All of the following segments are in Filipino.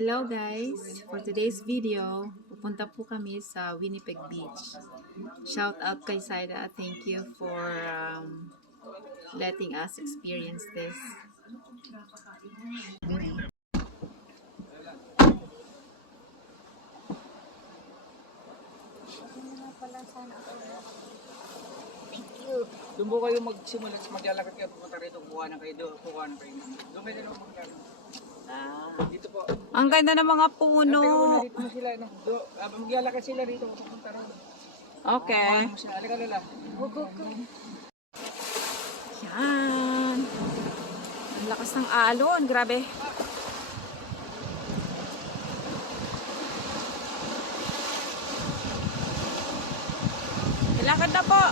Hello guys! For today's video, pupunta po kami sa Winnipeg Beach. Shout out kay Saida. Thank you for letting us experience this. Thank you. Doon po kayo magsimula, maglalakad kayo, pumunta rito, kuha na kayo doon, kuha na kayo. Doon kayo na maglalakad. Dito po. Ang ganda ng mga puno. Dito mo sila, no? Maglalakad sila rito, pupunta rito. Okay. Halika Lola. Go. Yan. Ang lakas ng alon. Grabe. Ilakad na po.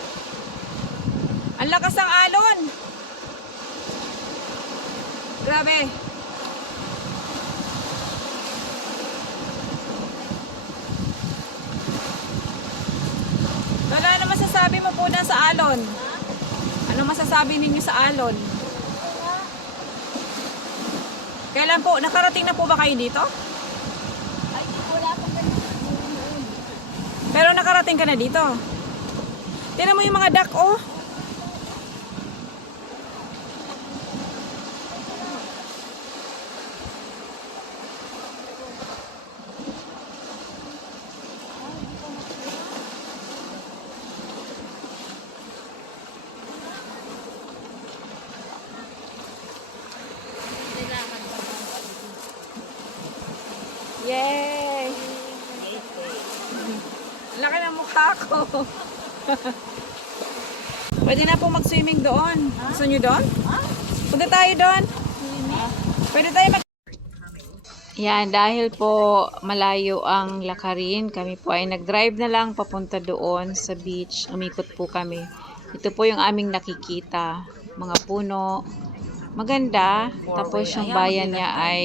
Ang lakas ng alon. Grabe. Wala na masasabi mo po na sa alon? Ano masasabi ninyo sa alon? Kailan po? Nakarating na po ba kayo dito? Ay, wala pa ganun. Pero nakarating ka na dito. Tingnan mo yung mga duck, oh. Yay! Laki ng mukha ko. Pwede na po mag-swimming doon. Gusto nyo doon? Punta tayo doon. Pwede tayo mag... Yan, dahil po malayo ang lakarin, kami po ay nag-drive na lang papunta doon sa beach. Umikot po kami. Ito po yung aming nakikita. Mga puno. Maganda. Tapos yung bayan niya ay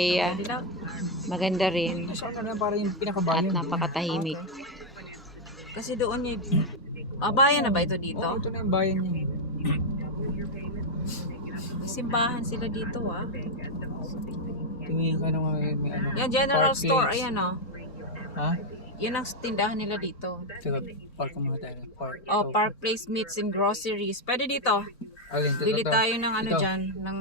maganda rin. At napakatahimik. Kasi doon niya... bayan na ba ito dito? Oo, ito na yung bayan niya. May simbahan sila dito, ah. Tingin ka naman may ano. Yan, general Park store. Place. Ayan, oh. Ha? Yan ang tindahan nila dito. Sige, park mo tayo. Park. Oh, Park Place Meats and Groceries. Pwede dito. Alin, ito, Bili ito. tayo ng ano Ito. dyan, ng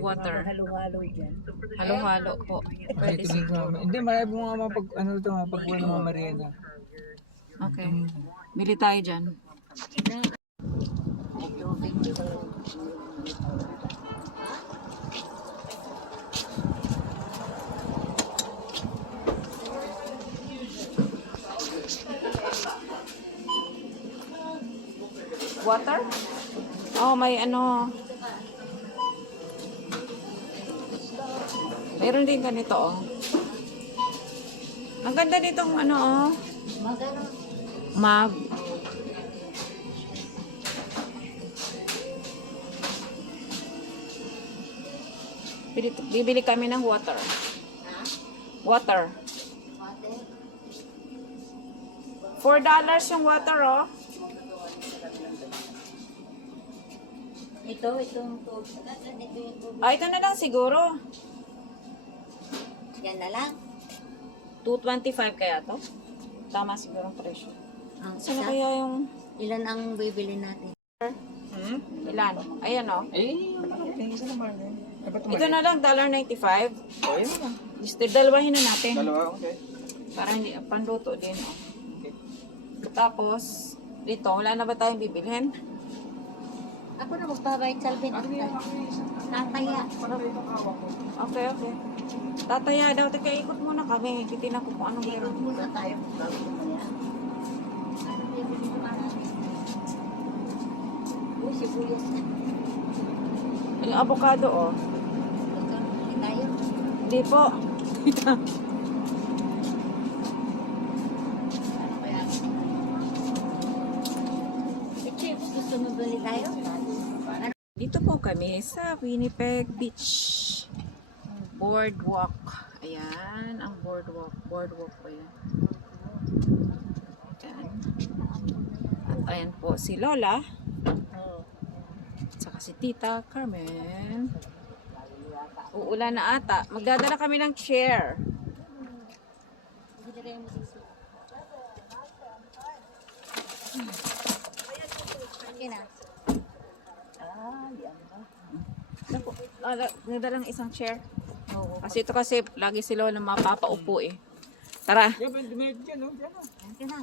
water. Halo-halo dyan. Halo-halo po. Ay, Pwede tingin siguro. ko. Hindi, marami mo nga mapag, ano ito, mapagbuwan ng mga merienda. Okay. Bili tayo dyan. Water? Oh, may ano. Meron din ganito, oh. Ang ganda nitong ano, oh. Magano? Mug. Bibili kami ng water. Ha? Water. Water? $4 yung water, oh. Itong tubig. Ito yung tubig. Ito na lang siguro. Yan na lang. $2.25 kaya to? Tama siguro ang presyo. Ang Saan isa. kaya yung... Ilan ang bibili natin? Ilan? Ayan, oh. Tingin sa naman. Dapat Ito na lang, $1.95. Oh, yun na. Mister, dalawahin na natin. Dalawa, okay. Para hindi, panluto din, oh. Tapos, dito, wala na ba tayong bibilhin? Ako na magbabayad sa albin. Tataya. Okay. Tataya daw, ikot muna kami. Titignan ko kung anong meron. Muna tayo magbabayad. Ano bibili naman? Uy, sibuyas. Yung avocado, oh. Magkano tayo? Hindi po. Ano kaya? Ito, gusto mo bili tayo? Dito po kami sa Winnipeg Beach. Boardwalk. Ayan, ang boardwalk. Boardwalk po yan. Ayan. At ayan po si Lola. At saka si Tita Carmen. Uulan na ata. Magdadala kami ng chair. Dire mo dito. Okay na. Yan ba? Nadalang isang chair. Oo. Kasi ito kasi lagi si Lola mapapaupo eh. Tara. Yan, may dyan, no? Yan, no? Okay na.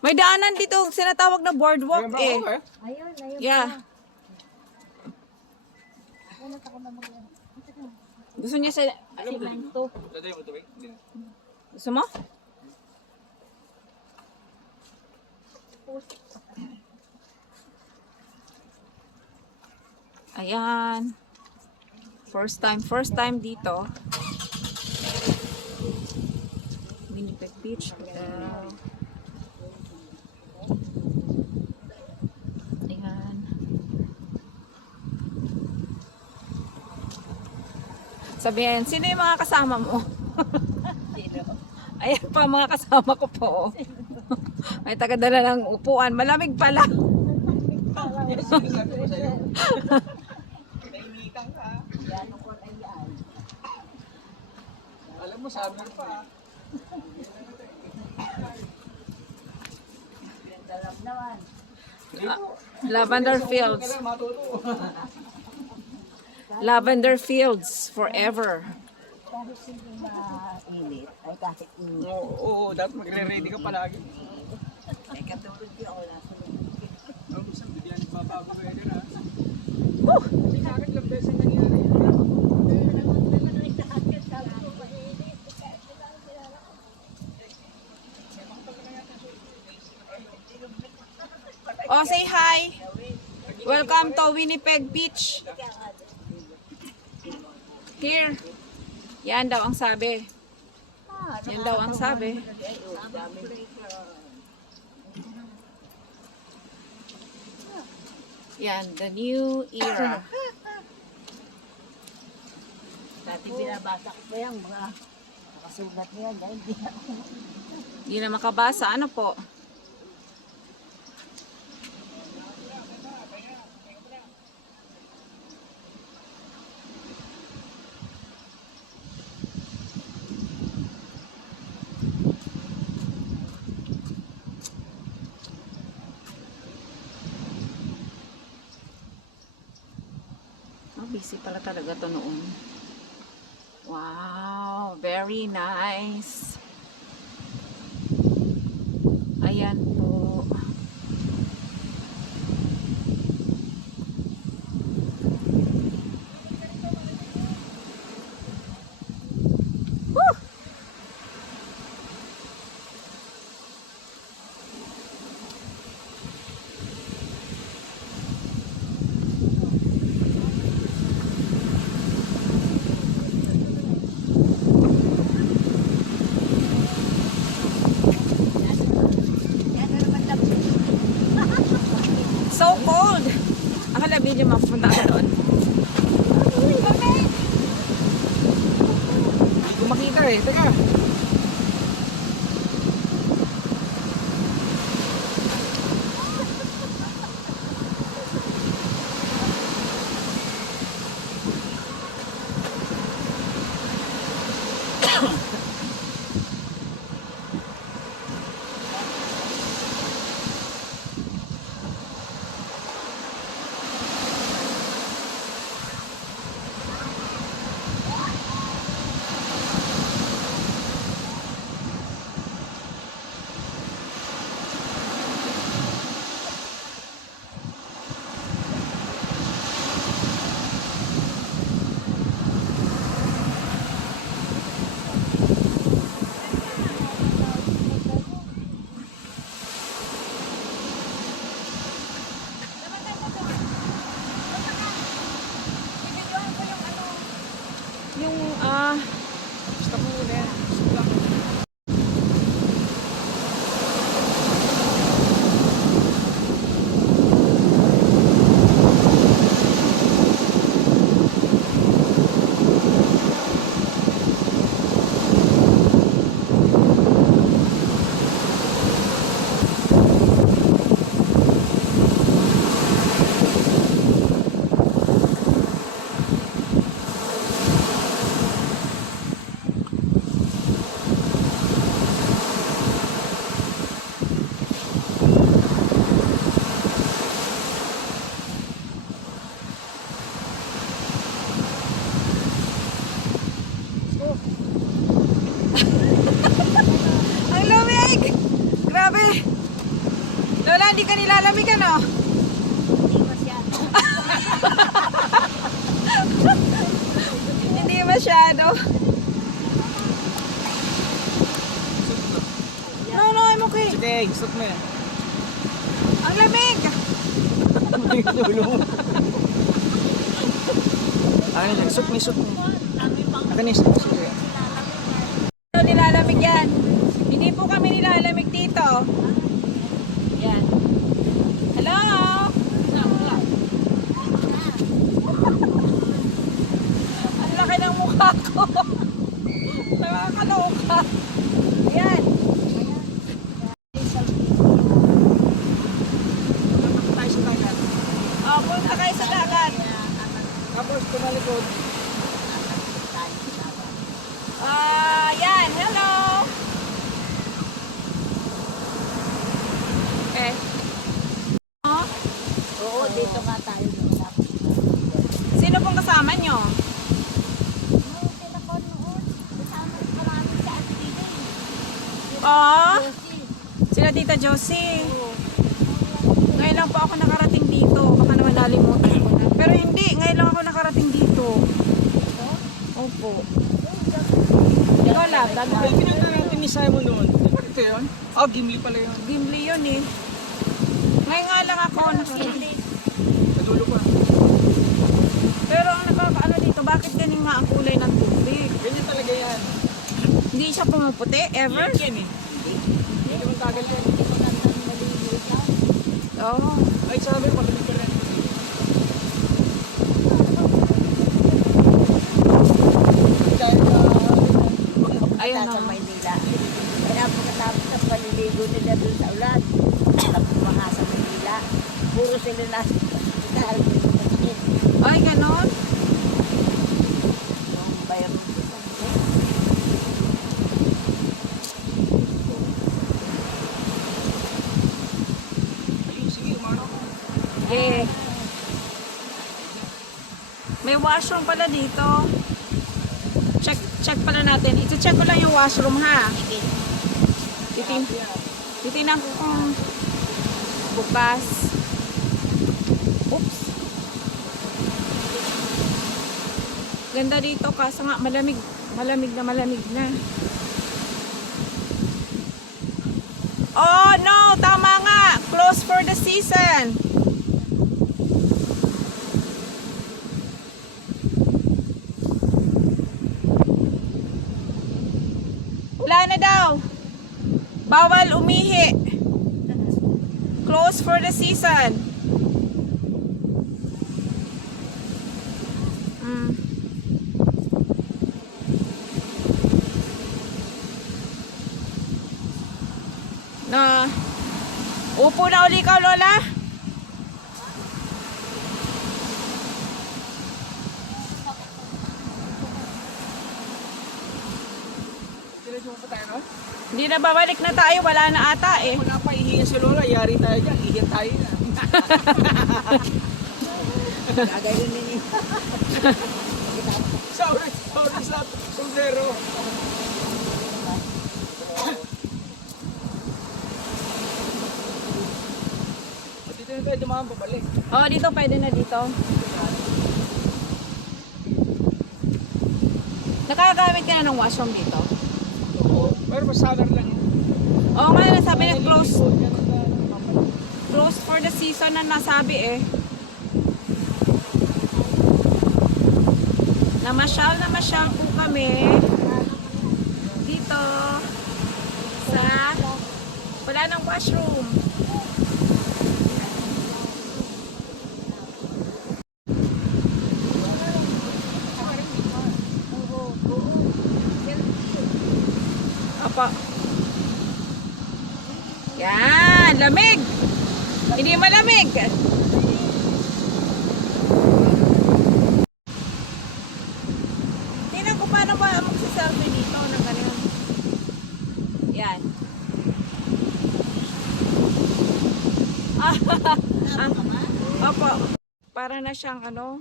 May daanan dito, sinatawag na boardwalk Yan ba? eh. Okay. Ayun. Yeah. Ano ako na mag- Gusto niya sa Simento. Daday mo tubig? Hindi. Gusto mo? Ayan. First time dito. Winnipeg Beach. Ayan. Sabihin, sino yung mga kasama mo? Ayan pa mga kasama ko po. May tagadala ng upuan. Malamig pala. Yes, sinasabi ko sa'yo. Nainitan ka, ah. Alam mo, summer pa, ah. Dito. Lavender Fields. Kailangan matuto. Lavender Fields forever. Kahit hindi mainit, ay kahit init. Oo, dapat magre-ready ka palagi. Ay katulad di ako nasa Ang isang bigyan babago ka yun, ah. Woo! Hindi sa akin, lang beses ang nangyari. Oh, say hi. Welcome to Winnipeg Beach. Here. Yan daw ang sabi. Yan daw ang sabi. Yan, the new era. Dati binabasa ko pa yung mga nakasugat niya. Dahil di ako. Hindi na makabasa. Ano po? Oh, busy pala talaga to noon. Wow, very nice. Ayan po. Woo! So cold. Akala video mapunta ka doon. Hindi ko makita eh. Teka. hindi ka nilalamig ano? Hindi masyado. Hindi masyado. No, no, I'm okay. Sige, gusto mo yan. Ang lamig. Akin na, isot mo. Akin na, isot mo. Ano nilalamig yan? Hindi po kami nilalamig dito. Yan. Hello? Ang laki ng mukha ko. Nakakaloka. Yan. Tayo sa dagat. Punta kayo sa dagat. Tapos tumalikod. Yan. Hello. Okay. Oh, Oo, dito nga tayo. sino pong kasama nyo? Nung tinapon noon, kasama marami sa Atibide. Oh, Josie. sila Tita Josie. Ngayon lang po ako nakarating dito. Baka naman nalimutan ko na. Pero hindi, ngayon lang ako nakarating dito. Opo. Ikaw lang, Ay, pinunta natin ni Simon noon. Ito yun? Oh, Gimli pala yun. Gimli yun eh. Ngayon nga lang ako nakarating. Sa dulo pa. Pero ang nakakaano dito, bakit ganun nga ang kulay ng tubig? Ganyan talaga yan. Hindi siya pumuputi, ever? Yan eh. Hindi naman tagal yan. Oo. Ay, sabi, pagdating ko rin. Ayun Sa na. Maynila. Kaya pagkatapos ng paliligo nila doon sa ulan, tapos mga sa Maynila, puro sila nasa hospital. Ay, ganon? Yung bayan mo sa Ayun, sige, umano ko. Eh. May washroom pala dito. Check pala natin. Ito-check ko lang yung washroom ha. Titingnan ko kung bukas. Oops. Ganda dito kasi nga malamig. Malamig na. Oh no! Tama nga! Close for the season. Wala na daw. Bawal umihi. Close for the season. Na. Upo na uli ka, Lola. Diretso pa tayo, no? Hindi na babalik na tayo. Wala na ata eh. Wala pa ihiyan si Lola, yari tayo dyan. Ihiyan tayo na. Gagayon nini. Sorry sa soldero. Dito na tayo dumaan pabalik. Oh, dito pwede na dito. Nakagamit ka na ng washroom dito? Oo. Pero mas summer lang yun. Oo nga, nasabi na close for the season na nasabi eh. Namasyal po kami dito sa wala ng washroom. Apa. Yan, lamig. Hindi malamig. Tingnan ko paano ba magsiselfie dito ng ganyan. Yan. Opo. Para na siyang ano,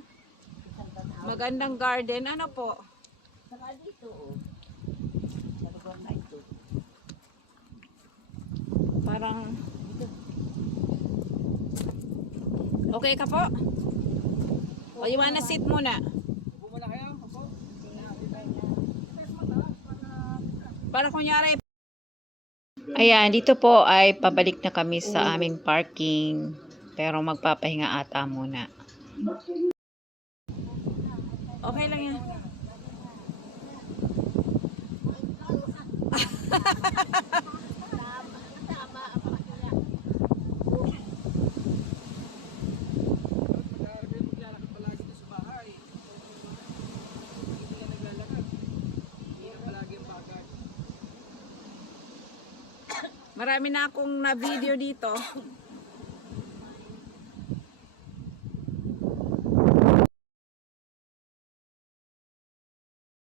magandang garden. Ano po? Saka dito, oh. Sa lugar na ito. Parang Okay ka po? O you wanna sit muna? Upo muna kayo. Upo. Para kunyari. Ayan, dito po ay pabalik na kami sa aming parking. Pero magpapahinga ata muna. Okay lang yan. Mag-aaral kayo maglalakad palagi dito sa bahay. Hindi na naglalakad. Hindi na palagi ang bagay. Marami na akong na-video dito.